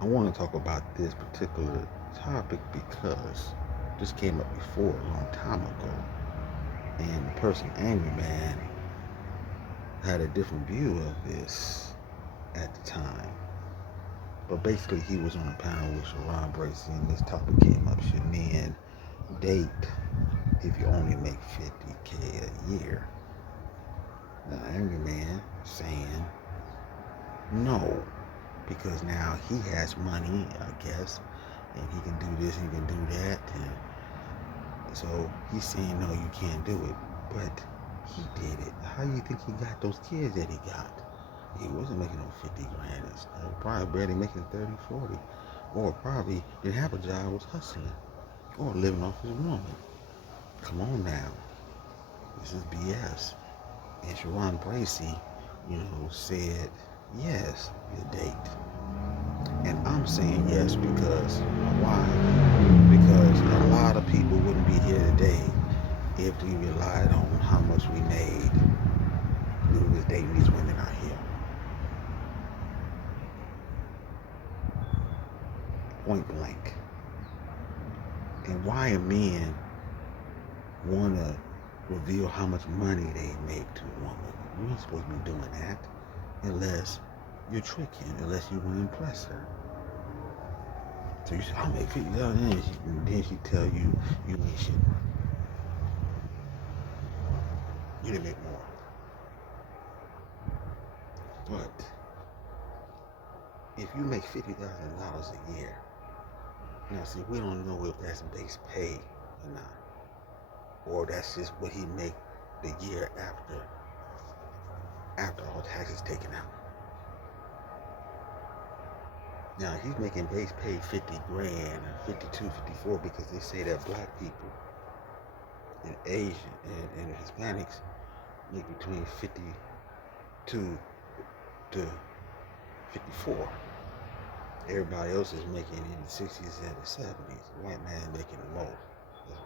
I want to talk about this particular topic because this came up before a long time ago, and the person, Angry Man, had a different view of this at the time. But basically, he was on a panel with Sharon Bracey, and this topic came up: should men date if you only make 50K a year? Now, Angry Man saying no, because now he has money, I guess, and he can do this, he can do that, and so he's saying no, you can't do it. But he did it. How do you think he got those kids that he got? He wasn't making no 50 grand and stuff. Probably barely making 30, 40. Or probably didn't have a job, was hustling. Or living off his woman. Come on now. This is BS. And Sharon Bracey, said yes, you date. And I'm saying yes because why? Because a lot of people wouldn't be here today if we relied on how much we made. We was dating these women out here. Point blank. And why are men want to reveal how much money they make to a woman? You ain't supposed to be doing that unless you're tricking, unless you want to impress her. So you say, I'll make $50, and then she tell you you ain't shit. You didn't make more. But if you make $50,000 a year, now see, we don't know if that's base pay or not, or that's just what he make the year after all taxes taken out. Now he's making base pay 50 grand, 52, 54, because they say that black people and Asian and Hispanics make between 52 to 54. Everybody else is making in the 60s and the 70s. White man making the most.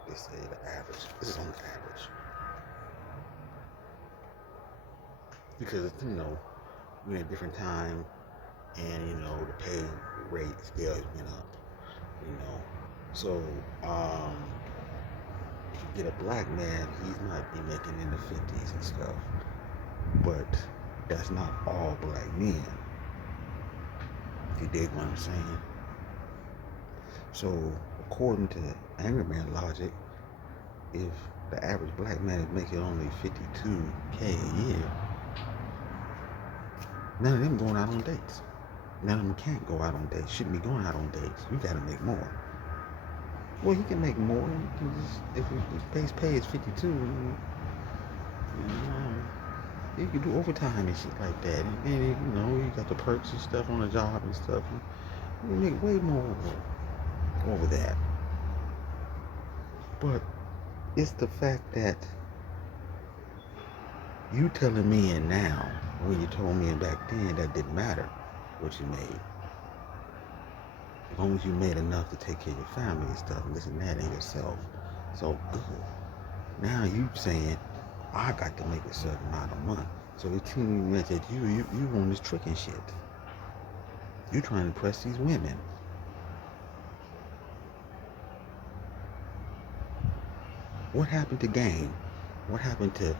They say the average. This is on the average. Because, we're in a different time, and, the pay rate scales went up, So, if you get a black man, he might be making in the 50s and stuff. But that's not all black men. If you dig what I'm saying. So, according to Angry Man logic, if the average black man is making only 52K a year, none of them going out on dates. None of them can't go out on dates. Shouldn't be going out on dates. You gotta make more. Well, he can make more. He can just, if his base pay is 52, you can do overtime and shit like that. And then, you got the perks and stuff on the job and stuff. You make way more over that. But it's the fact that you telling me now when you told me back then that didn't matter what you made. As long as you made enough to take care of your family and stuff and this and that and yourself. So good. Now you saying I got to make a certain amount of money. So it's telling me that you on this tricking shit. You trying to impress these women. What happened to game? What happened to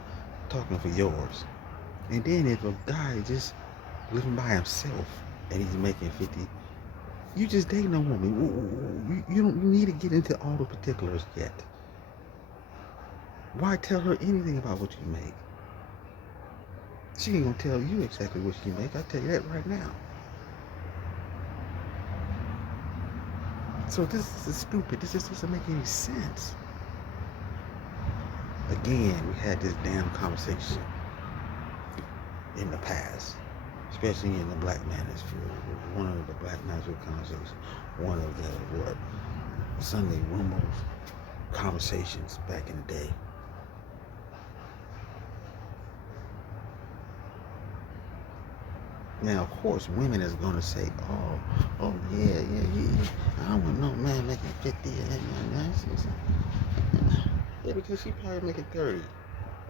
talking for yours? And then if a guy is just living by himself and he's making 50, you just dating a woman. You don't need to get into all the particulars yet. Why tell her anything about what you make? She ain't gonna tell you exactly what she make. I tell you that right now. So this is stupid. This just doesn't make any sense. Again, we had this damn conversation in the past, especially in the Black Manosphere. One of the Black Manosphere conversations, one of the Sunday Rumbles conversations back in the day. Now, of course, women is gonna say, "Oh, yeah. I don't want no man making 50 yeah, because she probably making 30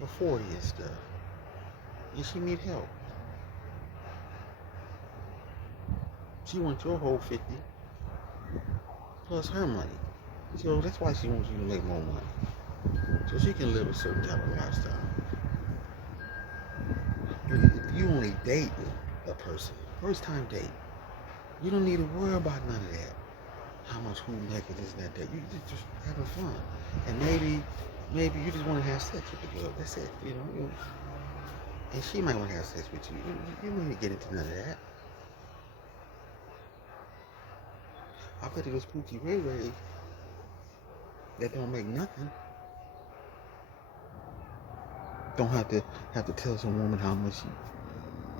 or 40 and stuff, and she need help." She wants your whole 50 plus her money. So that's why she wants you to make more money. So she can live a certain type of lifestyle. If you only dating a person, first time date, you don't need to worry about none of that. How much who naked this and that. You just having fun. And maybe you just want to have sex with the girl. That's it. And she might want to have sex with you. You don't need to get into none of that. I bet it was Pookie Ray Ray that don't make nothing. Don't have to tell some woman how much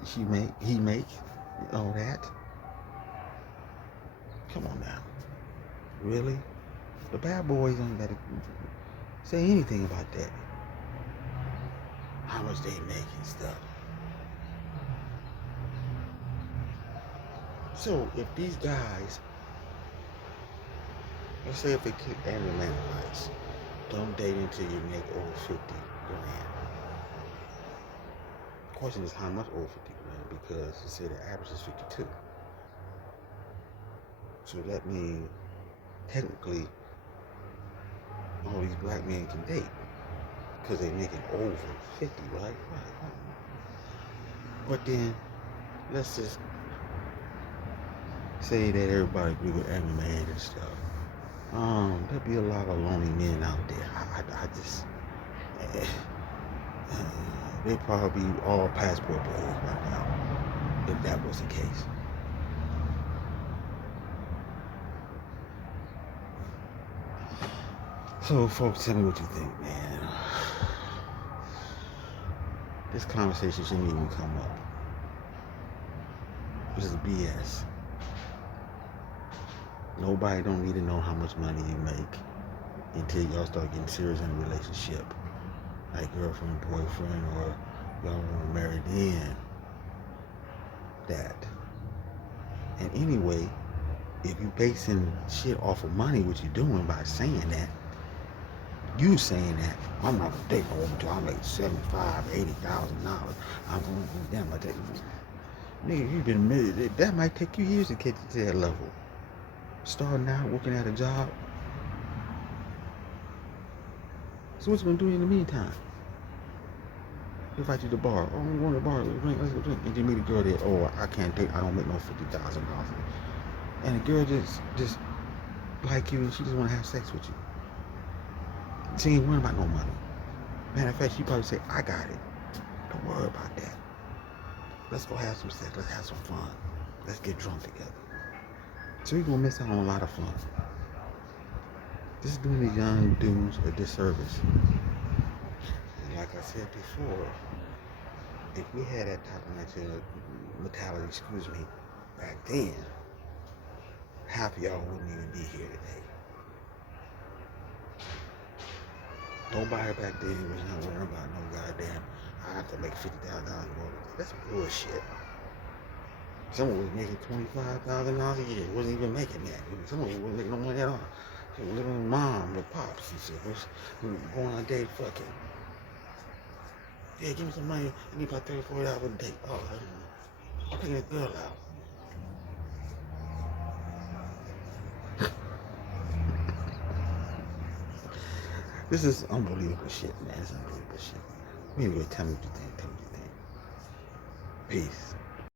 he makes, all that. Come on now. Really? The bad boys don't gotta say anything about that. How much they make and stuff. So if these guys, let's say if they keep every man advice, don't date until you make over 50 grand. The question is how much over 50 grand, because you say the average is 52. So that means technically all these black men can date because they're making over 50, right? But then let's just say that everybody agree with every man and stuff. There'll be a lot of lonely men out there. I just they'd probably be all passport boys right now if that was the case. So folks, tell me what you think, man. This conversation shouldn't even come up. This is BS. Nobody don't need to know how much money you make until y'all start getting serious in a relationship. Like girlfriend, boyfriend, or y'all want to marry then. That. And anyway, if you basing shit off of money, what you're doing by saying that, you saying that, I'm not gonna date no woman until I make $75,000, $80,000. I'm gonna be damn, I take nigga, you've been married. That might take you years to get to that level. Starting out working at a job. So what you gonna do in the meantime? Invite you to the bar. Oh, I'm going to the bar. Let's go drink. And you meet a girl there. Oh, I can't date. I don't make no $50,000. And the girl just like you, and she just want to have sex with you. She ain't worrying about no money. Matter of fact, she probably say, I got it. Don't worry about that. Let's go have some sex. Let's have some fun. Let's get drunk together. So you're gonna miss out on a lot of fun. This is doing these young dudes a disservice. And like I said before, if we had that type of mentality, back then, half of y'all wouldn't even be here today. Nobody back then was not worrying about no goddamn, I have to make $50,000 more. That's bullshit. Someone was making $25,000 a year. Wasn't even making that. Someone wasn't making no money at all. She was living with mom or pops. She said, was going on a date fucking. Yeah, give me some money. I need about $30, $40 a date. Oh, I'm taking this girl out. This is unbelievable shit, man. It's unbelievable shit. Anyway, tell me what you think. Peace.